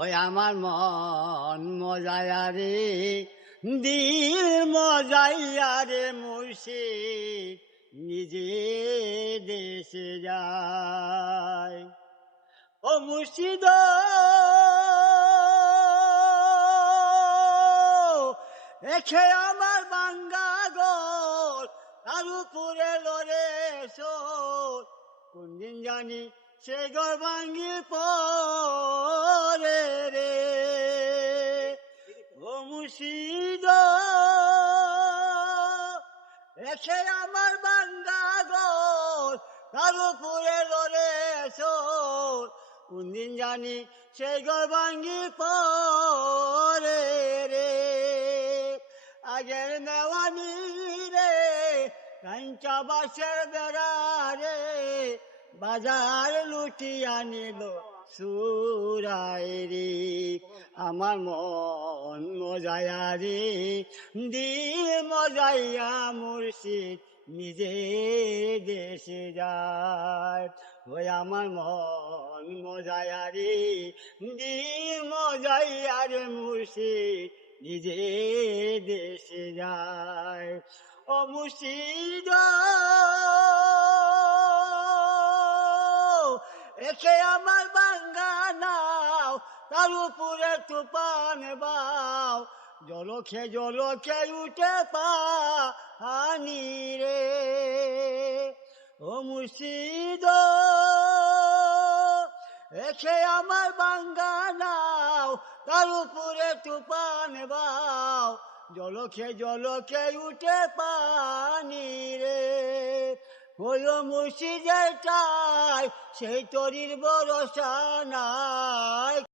ওই আমার মন মজায়া রে, দিল মজাইয়া রে মুর্শিদ, নিজে দেশে যায় ও মুর্শিদ, এখে আমার বাঙ্গা গল, তার উপরে লড়ে সোর কোন দিন জানি সে ঘর ভাঙ্গি পরে এসে আমার বান্দা গল তার উপরে লড়ে সোর কোন জানি সেই ঘর ভাঙ্গি পরে রে। আগের নেওয়ানি রে কাঞ্চা বাসের বেড়া রে। বাজার লুটিয়া নিল সুরাই রে, আমার মন মজায়া রে। দিয়ে মজাইয়া মুর্শিদ নিজে দেশে যায়। ওই আমার মন মজায়া রে, দিয়ে মজাইয়া রে মুর্শিদ নিজে দেশে যায়। ও মুর্শিদ এসে আমার বাঙ্গা নাও, তার উপরে তুফান বাও। জলখে জলখে উঠে পানি রে। ও মুর্শিদ, এসে আমার বাঙ্গা নাও, তার উপরে তুফান বাও। জলখে জলখে উঠে পানি রে। ওই মুর্শিদের চাই সেই তরির বড় নাই।